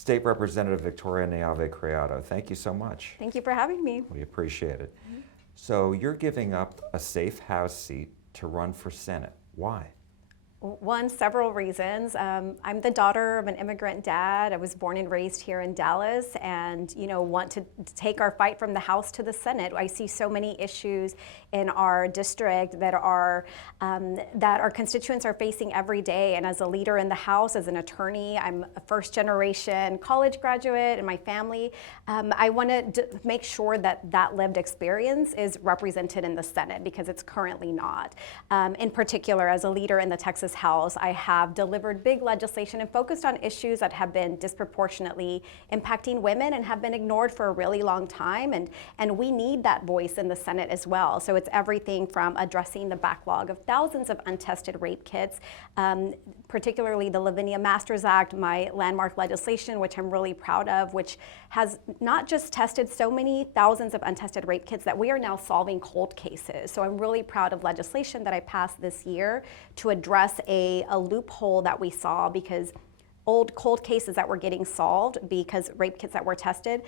State Representative Victoria Neave Criado, thank you so much. Thank you for having me. We appreciate it. So you're giving up a safe House seat to run for Senate. Why? One, several reasons. I'm the daughter of an immigrant dad. I was born and raised here in Dallas, and want to take our fight from the House to the Senate. I see so many issues in our district that our constituents are facing every day. And as a leader in the House, as an attorney, I'm a first-generation college graduate in my family. I want to make sure that that lived experience is represented in the Senate because it's currently not. In particular, as a leader in the Texas House, I have delivered big legislation and focused on issues that have been disproportionately impacting women and have been ignored for a really long time, and we need that voice in the Senate as well. So it's everything from addressing the backlog of thousands of untested rape kits, particularly the Lavinia Masters Act, my landmark legislation, which I'm really proud of, which has not just tested so many thousands of untested rape kits that we are now solving cold cases. So I'm really proud of legislation that I passed this year to address a loophole that we saw because old cold cases that were getting solved because rape kits that were tested,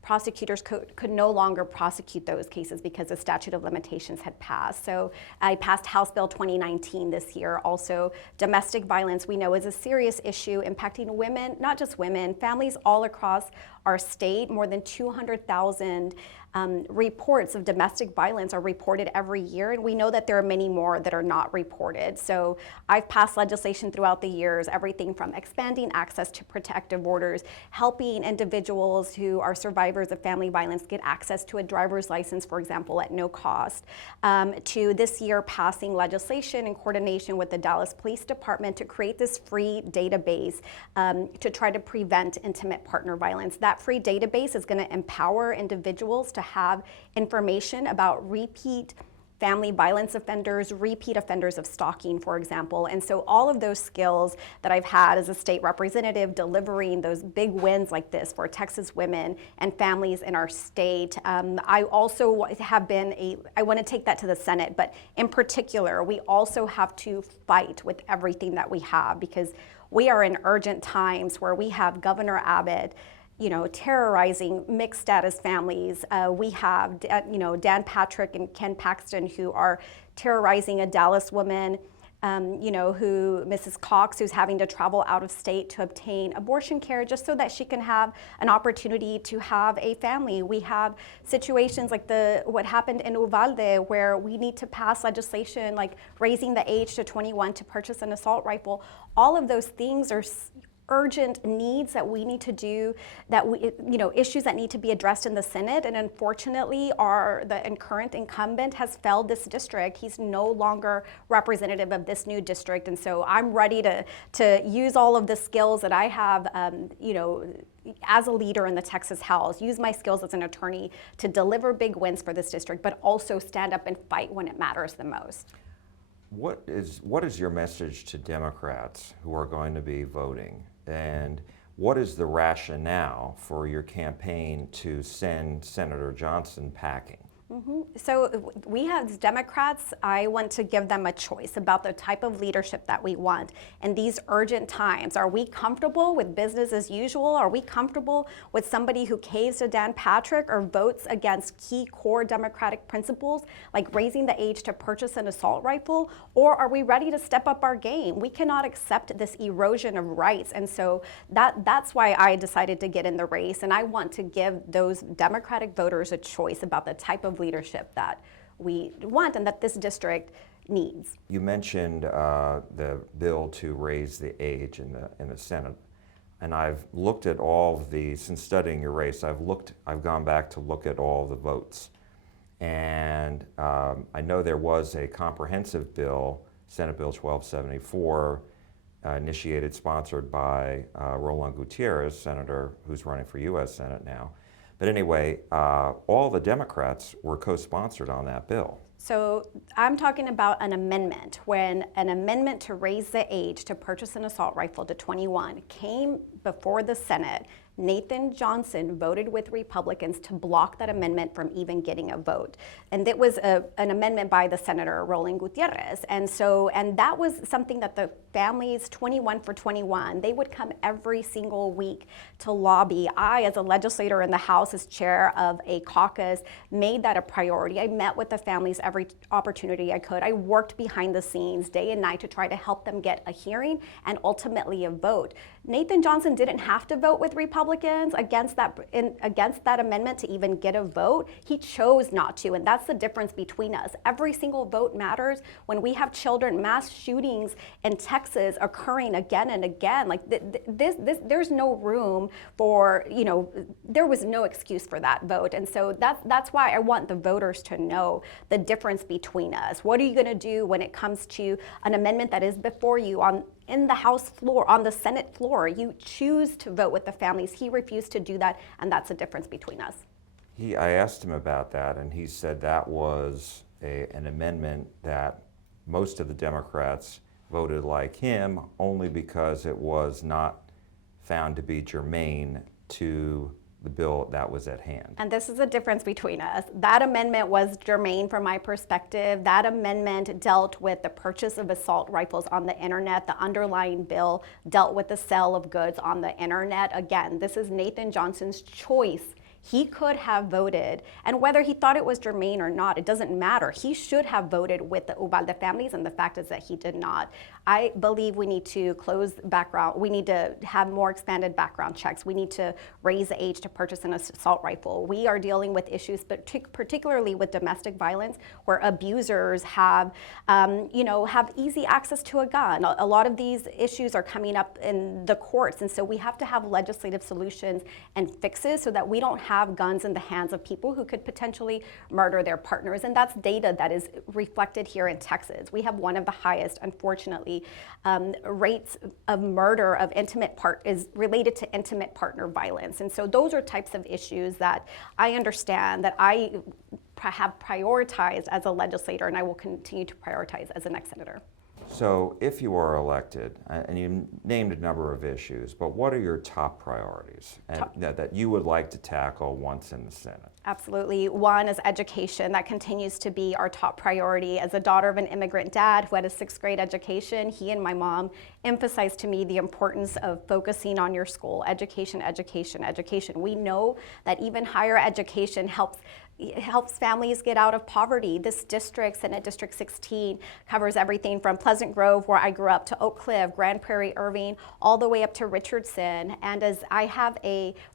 prosecutors could no longer prosecute those cases because the statute of limitations had passed. So I passed House Bill 2019 this year. Also, domestic violence we know is a serious issue impacting women, not just women, families all across our state. More than 200,000 reports of domestic violence are reported every year, and we know that there are many more that are not reported. So I've passed legislation throughout the years, everything from expanding access to protective orders, helping individuals who are survivors of family violence get access to a driver's license, for example, at no cost, to this year passing legislation in coordination with the Dallas Police Department to create this free database to try to prevent intimate partner violence. That free database is going to empower individuals to have information about repeat family violence offenders, repeat offenders of stalking, for example. And so all of those skills that I've had as a state representative delivering those big wins like this for Texas women and families in our state. I also have been I want to take that to the Senate, but in particular, we also have to fight with everything that we have because we are in urgent times where we have Governor Abbott terrorizing mixed status families. We have, Dan Patrick and Ken Paxton who are terrorizing a Dallas woman, who Mrs. Cox, who's having to travel out of state to obtain abortion care just so that she can have an opportunity to have a family. We have situations like what happened in Uvalde where we need to pass legislation like raising the age to 21 to purchase an assault rifle. All of those things are urgent needs that we need to do, issues that need to be addressed in the Senate. And unfortunately, the current incumbent has failed this district. He's no longer representative of this new district. And so I'm ready to use all of the skills that I have, as a leader in the Texas House, use my skills as an attorney to deliver big wins for this district, but also stand up and fight when it matters the most. What is your message to Democrats who are going to be voting? And what is the rationale for your campaign to send Senator Johnson packing? So we have Democrats, I want to give them a choice about the type of leadership that we want in these urgent times. Are we comfortable with business as usual? Are we comfortable with somebody who caves to Dan Patrick or votes against key core Democratic principles like raising the age to purchase an assault rifle? Or are we ready to step up our game? We cannot accept this erosion of rights. And so that's why I decided to get in the race. And I want to give those Democratic voters a choice about the type of leadership that we want and that this district needs. You mentioned the bill to raise the age in the Senate, and I've looked at since studying your race, I've gone back to look at all the votes, and I know there was a comprehensive bill, Senate Bill 1274, sponsored by Roland Gutierrez, senator who's running for U.S. Senate now. But anyway, all the Democrats were co-sponsored on that bill. So I'm talking about an amendment. When an amendment to raise the age to purchase an assault rifle to 21 came before the Senate, Nathan Johnson voted with Republicans to block that amendment from even getting a vote. And it was an amendment by the Senator Roland Gutierrez. And that was something that the families 21 for 21, they would come every single week to lobby. I, as a legislator in the House, as chair of a caucus, made that a priority. I met with the families every opportunity I could. I worked behind the scenes day and night to try to help them get a hearing and ultimately a vote. Nathan Johnson didn't have to vote with Republicans against that amendment to even get a vote. He chose not to, and that's the difference between us. Every single vote matters. When we have mass shootings in Texas occurring again and again, like there's no room for, there was no excuse for that vote. And so that's why I want the voters to know the difference between us. What are you going to do when it comes to an amendment that is before you in the House floor, on the Senate floor? You choose to vote with the families. He refused to do that, and that's the difference between us. I asked him about that, and he said that was an amendment that most of the Democrats voted like him only because it was not found to be germane to the bill that was at hand. And this is the difference between us. That amendment was germane from my perspective. That amendment dealt with the purchase of assault rifles on the internet. The underlying bill dealt with the sale of goods on the internet. Again, this is Nathan Johnson's choice. He could have voted, and whether he thought it was germane or not, it doesn't matter. He should have voted with the Ubalde families, and the fact is that he did not. I believe we need to close background. We need to have more expanded background checks. We need to raise the age to purchase an assault rifle. We are dealing with issues, but particularly with domestic violence, where abusers have easy access to a gun. A lot of these issues are coming up in the courts, and so we have to have legislative solutions and fixes so that we don't have guns in the hands of people who could potentially murder their partners. And that's data that is reflected here in Texas. We have one of the highest, unfortunately, rates of murder of is related to intimate partner violence. And so those are types of issues that I understand, that I have prioritized as a legislator, and I will continue to prioritize as the next senator. So if you are elected, and you named a number of issues, but what are your top priorities that you would like to tackle once in the Senate? Absolutely. One is education. That continues to be our top priority. As a daughter of an immigrant dad who had a 6th grade education, he and my mom emphasized to me the importance of focusing on your school. Education, education, education. We know that even higher education helps families get out of poverty. This district, Senate District 16, covers everything from Pleasant Grove, where I grew up, to Oak Cliff, Grand Prairie, Irving, all the way up to Richardson. And as I have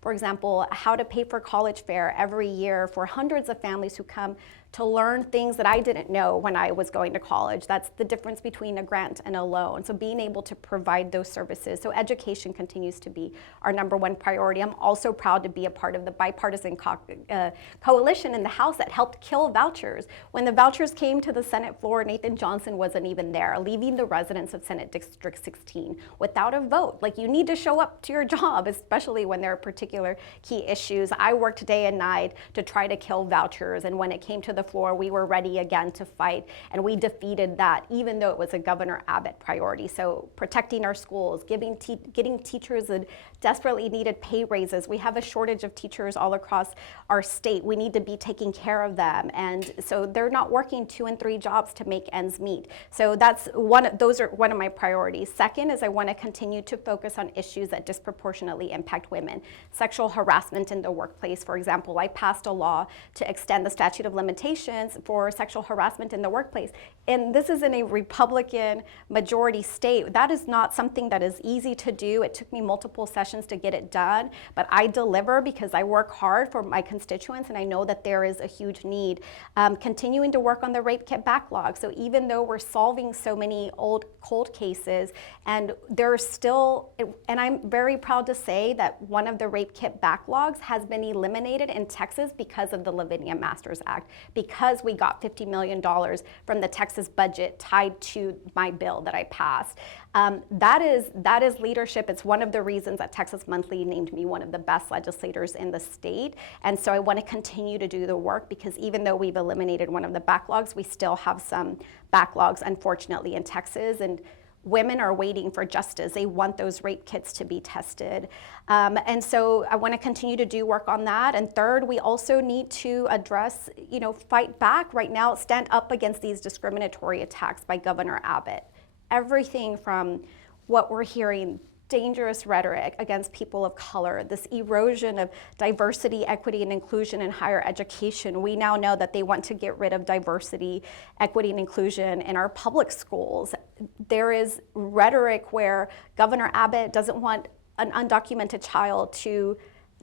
for example, how to pay for college fare every year for hundreds of families who come to learn things that I didn't know when I was going to college. That's the difference between a grant and a loan. So being able to provide those services. So education continues to be our #1 priority. I'm also proud to be a part of the bipartisan coalition in the House that helped kill vouchers. When the vouchers came to the Senate floor, Nathan Johnson wasn't even there, leaving the residents of Senate District 16 without a vote. Like, you need to show up to your job, especially when there are particular key issues. I worked day and night to try to kill vouchers, and when it came to the floor, we were ready again to fight, and we defeated that, even though it was a Governor Abbott priority. So protecting our schools, getting teachers the desperately needed pay raises. We have a shortage of teachers all across our state. We need to be taking care of them, and so they're not working 2 and 3 jobs to make ends meet. So those are one of my priorities. Second is I want to continue to focus on issues that disproportionately impact women. Sexual harassment in the workplace, for example. I passed a law to extend the statute of limitations for sexual harassment in the workplace. And this is in a Republican majority state. That is not something that is easy to do. It took me multiple sessions to get it done, but I deliver because I work hard for my constituents, and I know that there is a huge need. Continuing to work on the rape kit backlog. So even though we're solving so many old cold cases, and there's still, and I'm very proud to say that one of the rape kit backlogs has been eliminated in Texas because of the Lavinia Masters Act, because we got $50 million from the Texas budget tied to my bill that I passed. That is leadership. It's one of the reasons that Texas Monthly named me one of the best legislators in the state. And so I want to continue to do the work, because even though we've eliminated one of the backlogs, we still have some backlogs, unfortunately, in Texas. And women are waiting for justice. They want those rape kits to be tested. And so I want to continue to do work on that. And third, we also need to address, fight back right now, stand up against these discriminatory attacks by Governor Abbott. Everything from what we're hearing, dangerous rhetoric against people of color, this erosion of diversity, equity, and inclusion in higher education. We now know that they want to get rid of diversity, equity, and inclusion in our public schools. There is rhetoric where Governor Abbott doesn't want an undocumented child to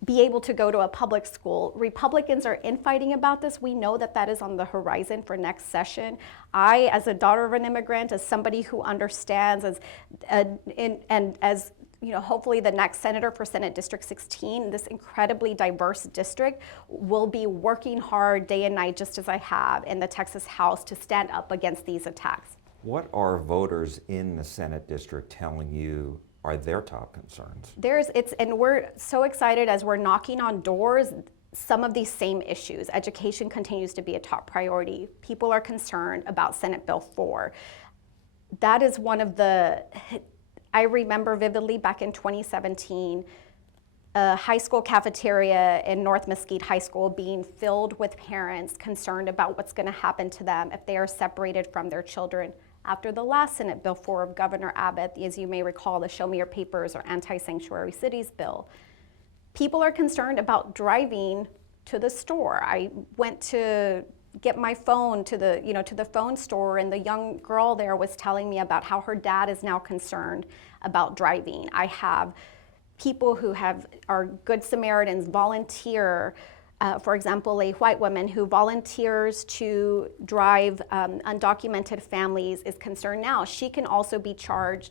be able to go to a public school. Republicans are infighting about this. We know that that is on the horizon for next session. I, as a daughter of an immigrant, as somebody who understands, hopefully the next senator for Senate District 16, this incredibly diverse district, will be working hard day and night, just as I have in the Texas House, to stand up against these attacks. What are voters in the Senate district telling you are their top concerns? And we're so excited as we're knocking on doors. Some of these same issues. Education continues to be a top priority. People are concerned about Senate Bill 4. That is one of I remember vividly back in 2017, a high school cafeteria in North Mesquite High School being filled with parents concerned about what's going to happen to them if they are separated from their children. After the last Senate Bill 4 of Governor Abbott, as you may recall, the Show Me Your Papers or Anti-Sanctuary Cities bill, people are concerned about driving to the store. I went to get my phone to the phone store, and the young girl there was telling me about how her dad is now concerned about driving. I have people who are Good Samaritans volunteer. For example, a white woman who volunteers to drive undocumented families is concerned now. She can also be charged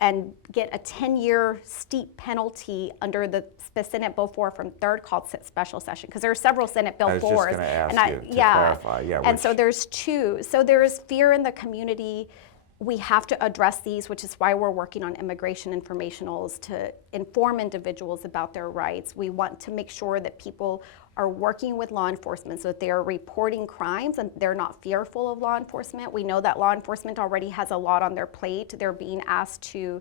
and get a 10-year steep penalty under the Senate Bill 4 from third called special session, because there are several Senate Bill 4s. I was just going to ask you to clarify. And so there's two. So there is fear in the community. We have to address these, which is why we're working on immigration informationals to inform individuals about their rights. We want to make sure that people are working with law enforcement so that they are reporting crimes and they're not fearful of law enforcement. We know that law enforcement already has a lot on their plate. They're being asked to,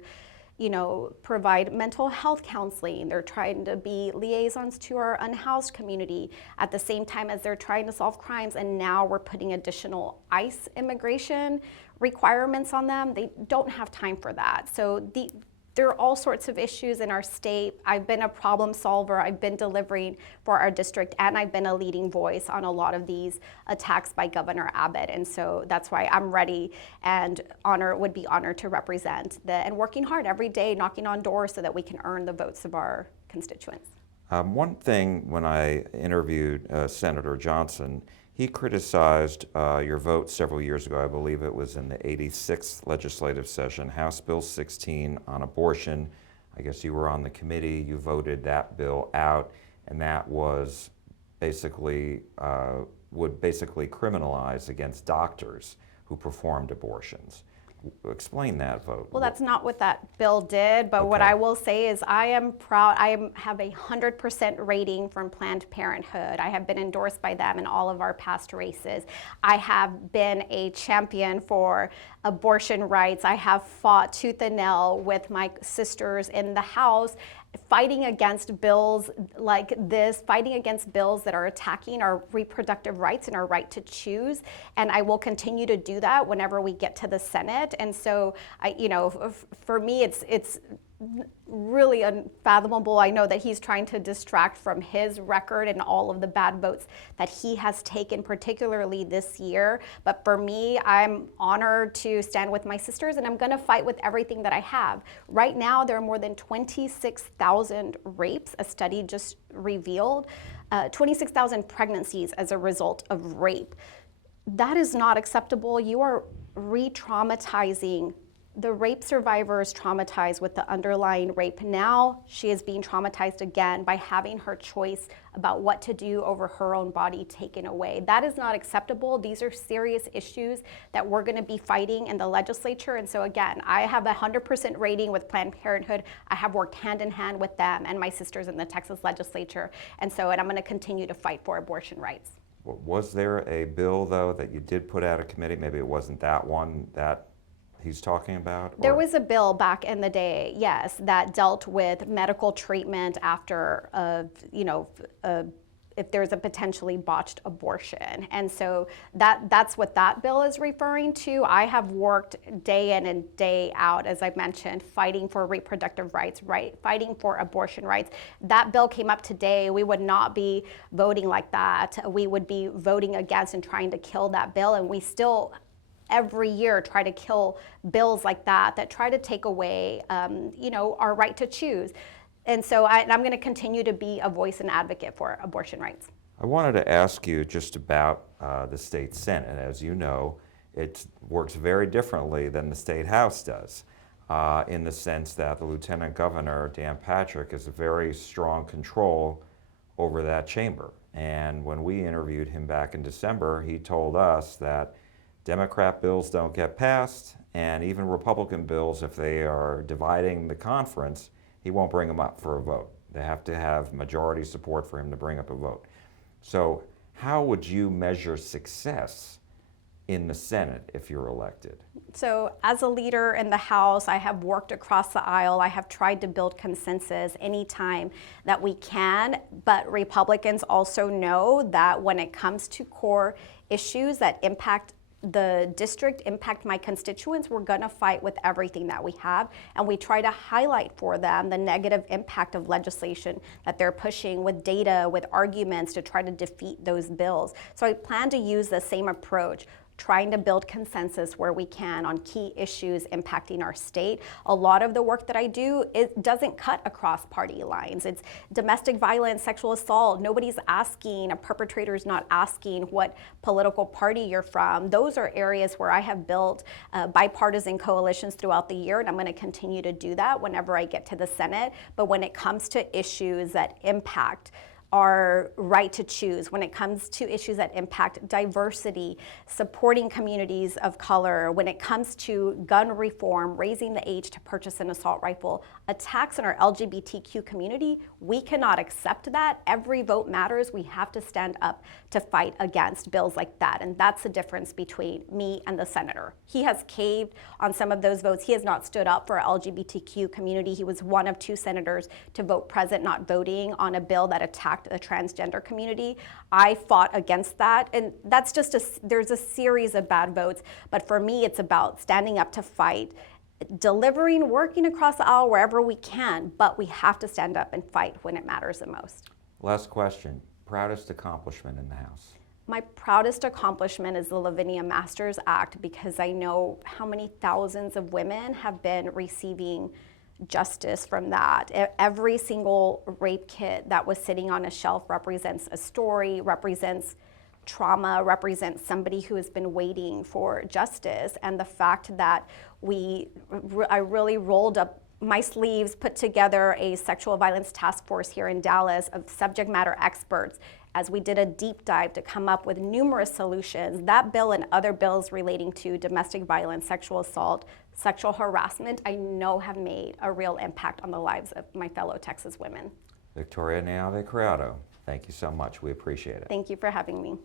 provide mental health counseling. They're trying to be liaisons to our unhoused community at the same time as they're trying to solve crimes. And now we're putting additional ICE immigration requirements on them. They don't have time for that. So there are all sorts of issues in our state. I've been a problem solver. I've been delivering for our district, and I've been a leading voice on a lot of these attacks by Governor Abbott. And so that's why I'm ready and would be honored to represent and working hard every day, knocking on doors so that we can earn the votes of our constituents. One thing, when I interviewed Senator Johnson, he criticized your vote several years ago. I believe it was in the 86th legislative session, House Bill 16 on abortion. I guess you were on the committee. You voted that bill out, and that was would basically criminalize against doctors who performed abortions. Explain that vote. Well, that's not what that bill did, but what I will say is I am proud. Have a 100% rating from Planned Parenthood. I have been endorsed by them in all of our past races. I have been a champion for abortion rights. I have fought tooth and nail with my sisters in the House, fighting against bills like this, fighting against bills that are attacking our reproductive rights and our right to choose. And I will continue to do that whenever we get to the Senate. And so, for me, it's really unfathomable. I know that he's trying to distract from his record and all of the bad votes that he has taken, particularly this year. But for me, I'm honored to stand with my sisters, and I'm going to fight with everything that I have. Right now, there are more than 26,000 rapes, a study just revealed, 26,000 pregnancies as a result of rape. That is not acceptable. You are re-traumatizing the rape survivor is traumatized with the underlying rape. Now she is being traumatized again by having her choice about what to do over her own body taken away. That is not acceptable. These are serious issues that we're going to be fighting in the legislature. And so again, I have a 100% rating with Planned Parenthood. I have worked hand in hand with them and my sisters in the Texas legislature. And I'm going to continue to fight for abortion rights. Was there a bill, though, that you did put out of committee? Maybe it wasn't that one that he's talking about? There or- was a bill back in the day, yes, that dealt with medical treatment after, if there's a potentially botched abortion. And so that's what that bill is referring to. I have worked day in and day out, as I mentioned, fighting for reproductive rights, fighting for abortion rights. That bill came up today. We would not be voting like that. We would be voting against and trying to kill that bill. And we still every year try to kill bills like that try to take away, our right to choose. And so I'm going to continue to be a voice and advocate for abortion rights. I wanted to ask you just about the state Senate. As you know, it works very differently than the state House does, in the sense that the Lieutenant Governor, Dan Patrick, has a very strong control over that chamber. And when we interviewed him back in December, he told us that Democrat bills don't get passed, and even Republican bills, if they are dividing the conference, he won't bring them up for a vote. They have to have majority support for him to bring up a vote. So how would you measure success in the Senate if you're elected? So as a leader in the House, I have worked across the aisle. I have tried to build consensus anytime that we can, but Republicans also know that when it comes to core issues that impact the district, impact my constituents, we're going to fight with everything that we have, and we try to highlight for them the negative impact of legislation that they're pushing with data, with arguments to try to defeat those bills. So I plan to use the same approach, trying to build consensus where we can on key issues impacting our state. A lot of the work that I do, it doesn't cut across party lines. It's domestic violence, sexual assault. Nobody's asking, a perpetrator's not asking what political party you're from. Those are areas where I have built bipartisan coalitions throughout the year, and I'm going to continue to do that whenever I get to the Senate. But when it comes to issues that impact our right to choose, when it comes to issues that impact diversity, supporting communities of color, when it comes to gun reform, raising the age to purchase an assault rifle, attacks on our LGBTQ community, we cannot accept that. Every vote matters. We have to stand up to fight against bills like that. And that's the difference between me and the senator. He has caved on some of those votes. He has not stood up for our LGBTQ community. He was one of 2 senators to vote present, not voting on a bill that attacked the transgender community. I fought against that, and that's just there's a series of bad votes, but for me it's about standing up to fight, delivering, working across the aisle wherever we can, but we have to stand up and fight when it matters the most. Last question, proudest accomplishment in the House? My proudest accomplishment is the Lavinia Masters Act, because I know how many thousands of women have been receiving justice from that. Every single rape kit that was sitting on a shelf represents a story, represents trauma, represents somebody who has been waiting for justice. And the fact that I really rolled up my sleeves, put together a sexual violence task force here in Dallas of subject matter experts as we did a deep dive to come up with numerous solutions. That bill and other bills relating to domestic violence, sexual assault, sexual harassment, I know have made a real impact on the lives of my fellow Texas women. Victoria Neave Criado, thank you so much. We appreciate it. Thank you for having me.